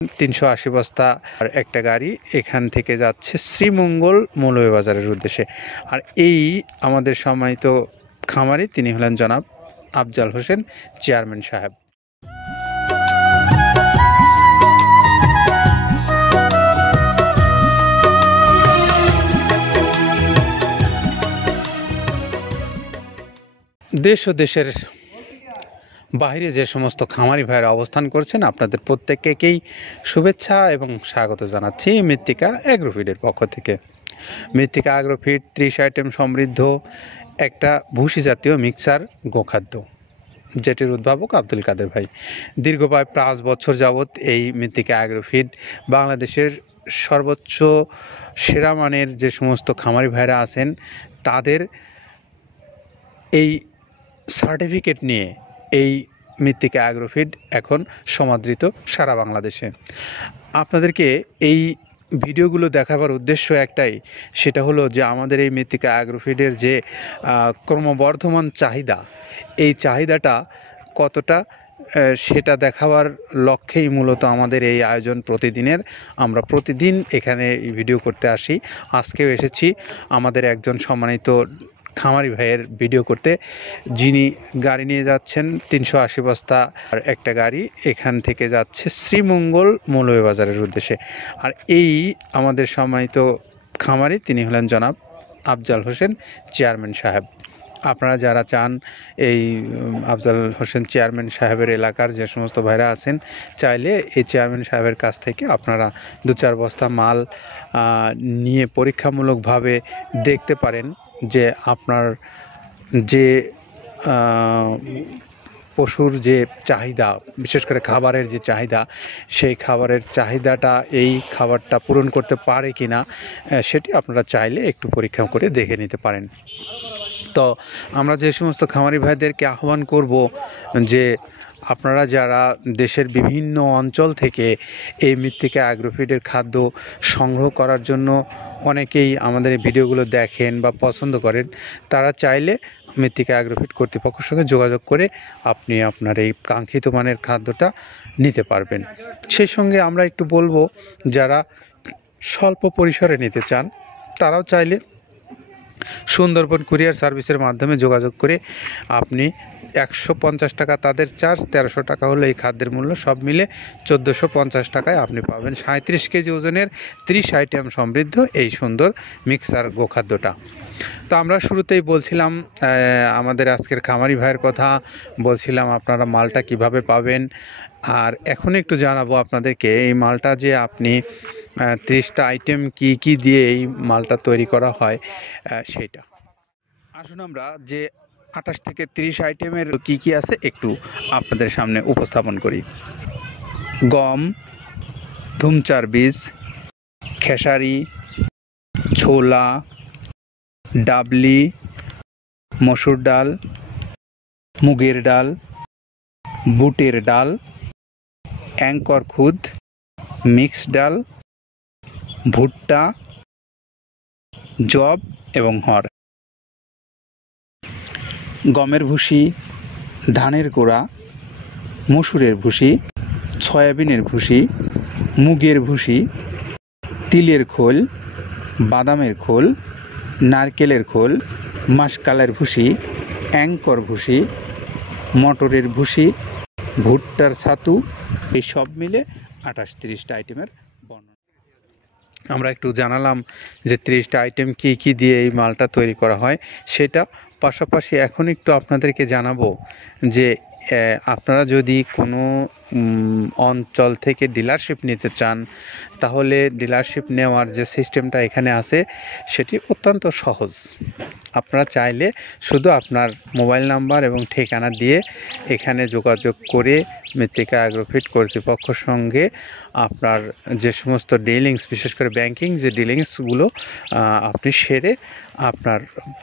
380 বস্তা আর একটা গাড়ি এখান থেকে যাচ্ছে শ্রীমঙ্গল মৌলভীবাজারের উদ্দেশ্যে। আর এই আমাদের সম্মানিত খামারি তিনি হলেন জনাব আফজাল হোসেন চেয়ারম্যান সাহেব। দেশ ও দেশের বাইরে যে সমস্ত খামারি ভাইয়েরা অবস্থান করছেন আপনাদের প্রত্যেককেই শুভেচ্ছা এবং স্বাগত জানাচ্ছি মৃত্তিকা অ্যাগ্রোফিডের পক্ষ থেকে। মৃত্তিকা অ্যাগ্রোফিড 30 আইটেম সমৃদ্ধ একটা ভুসি জাতীয় মিক্সার গোখাদ্য, যেটির উদ্ভাবক আব্দুল কাদের ভাই। দীর্ঘ প্রায় 5 বছর যাবৎ এই মৃত্তিকা অ্যাগ্রোফিড বাংলাদেশের সর্বোচ্চ সেরা মানের যে সমস্ত খামারি ভাইয়েরা আছেন তাদের এই সার্টিফিকেট নিয়ে এই মৃত্তিকা অ্যাগ্রোফিড এখন সমাদৃত সারা বাংলাদেশে। আপনাদেরকে এই ভিডিওগুলো দেখাবার উদ্দেশ্য একটাই, সেটা হলো যে আমাদের এই মৃত্তিকা অ্যাগ্রোফিডের যে ক্রমবর্ধমান চাহিদা, এই চাহিদাটা কতটা সেটা দেখাবার লক্ষ্যেই মূলত আমাদের এই আয়োজন প্রতিদিনের। আমরা প্রতিদিন এখানে ভিডিও করতে আসি। আজকেও এসেছি আমাদের একজন সম্মানিত খামারি ভাইয়ের ভিডিও করতে, যিনি গাড়ি নিয়ে যাচ্ছেন 380 বস্তা আর একটা গাড়ি এখান থেকে যাচ্ছে শ্রীমঙ্গল মৌলভীবাজারের উদ্দেশ্যে। আর এই আমাদের সম্মানিত খামারি তিনি হলেন জনাব আফজাল হোসেন চেয়ারম্যান সাহেব। আপনারা যারা চান এই আফজাল হোসেন চেয়ারম্যান সাহেবের এলাকার যে সমস্ত ভাইরা আছেন, চাইলে এই চেয়ারম্যান সাহেবের কাছ থেকে আপনারা 2-4 বস্তা মাল নিয়ে পরীক্ষামূলকভাবে দেখতে পারেন যে আপনার যে পশুর যে চাহিদা, বিশেষ করে খাবারের যে চাহিদা, সেই খাবারের চাহিদাটা এই খাবারটা পূরণ করতে পারে কি না সেটি আপনারা চাইলে একটু পরীক্ষা করে দেখে নিতে পারেন। তো আমরা যে সমস্ত খামারি ভাইদেরকে আহ্বান করব যে আপনারা যারা দেশের বিভিন্ন অঞ্চল থেকে এই মৃত্তিকা অ্যাগ্রোফিডের খাদ্য সংগ্রহ করার জন্য অনেকেই আমাদের এই ভিডিওগুলো দেখেন বা পছন্দ করেন, তারা চাইলে মৃত্তিকা অ্যাগ্রোফিড কর্তৃপক্ষের সঙ্গে যোগাযোগ করে আপনি আপনার এই কাঙ্ক্ষিত মানের খাদ্যটা নিতে পারবেন। সেই সঙ্গে আমরা একটু বলবো যারা স্বল্প পরিসরে নিতে চান তারাও চাইলে সুন্দরবন কুরিয়ার সার্ভিসের মাধ্যমে যোগাযোগ করে আপনি 150 টাকা তাদের চার্জ, 1300 টাকা হলো এই খাদ্যের মূল্য, সব মিলে 1450 টাকায় আপনি পাবেন 37 কেজি ওজনের 30 আইটেম সমৃদ্ধ এই সুন্দর মিক্সার গোখাদ্যটা। তো আমরা শুরুতেই বলছিলাম আমাদের আজকের খামারি ভাইয়ের কথা, বলছিলাম আপনারা মালটা কিভাবে পাবেন। আর এখন একটু জানাবো আপনাদেরকে এই মালটা যে আপনি 30টা আইটেম কি দিয়ে এই মালটা তৈরি করা হয় সেইটা। আসুন আমরা যে 28 থেকে 30 আইটেমের কি আছে একটু আপনাদের সামনে উপস্থাপন করি। গম, ধুমচার বীজ, খেসারি, ছোলা, ডাবলি, মসুর ডাল, মুগের ডাল, বুটের ডাল, অ্যাঙ্কর খুদ, মিক্স ডাল, ভুট্টা, জব এবং হড়। গমের ভুসি, ধানের গোড়া, মসুরের ভুসি, সয়াবিনের ভুসি, মুগের ভুসি, তিলের খোল, বাদামের খোল, নারকেলের খোল, মাসকালের ভুসি, অ্যাঙ্কর ভুসি, মটরের ভুসি, ভুট্টার ছাতু, এই সব মিলে 28-30টা আইটেমের বর্ণনা। আমরা একটু জানালাম যে 30টা আইটেম কি দিয়ে এই মালটা তৈরি করা হয় সেটা। পাশাপাশি এখন একটু আপনাদেরকে জানাবো যে আপনারা যদি কোনো অঞ্চল থেকে ডিলারশিপ নিতে চান তাহলে ডিলারশিপ নেওয়ার যে সিস্টেমটা এখানে আছে সেটি অত্যন্ত সহজ। আপনারা চাইলে শুধু আপনার মোবাইল নাম্বার এবং ঠিকানা দিয়ে এখানে যোগাযোগ করে মৃত্তিকা অ্যাগ্রোফিড কর্তৃপক্ষের সঙ্গে আপনার যে সমস্ত ডিলিংস, বিশেষ করে ব্যাংকিং যে ডিলিংসগুলো আপনি সেরে আপনার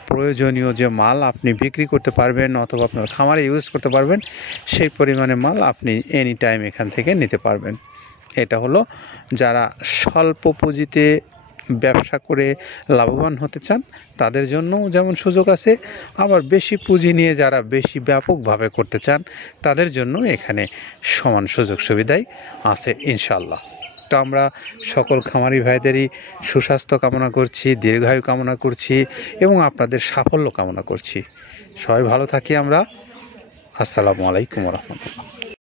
প্রয়োজনীয় যে মাল আপনি বিক্রি করতে পারবেন অথবা আপনার খামারে ইউজ করতে পারবেন, সেই পরিমাণে মাল আপনি এনি টাইম এখান থেকে নিতে পারবেন। এটা হলো যারা স্বল্প পুঁজিতে ব্যবসা করে লাভবান হতে চান তাদের জন্যও যেমন সুযোগ আছে, আবার বেশি পুঁজি নিয়ে যারা বেশি ব্যাপকভাবে করতে চান তাদের জন্য এখানে সমান সুযোগ সুবিধাই আছে ইনশাল্লাহ। তো আমরা সকল খামারি ভাইদেরই সুস্বাস্থ্য কামনা করছি, দীর্ঘায়ু কামনা করছি এবং আপনাদের সাফল্য কামনা করছি। সবাই ভালো থাকি আমরা। আসসালামু আলাইকুম রহমতুল্লাহ।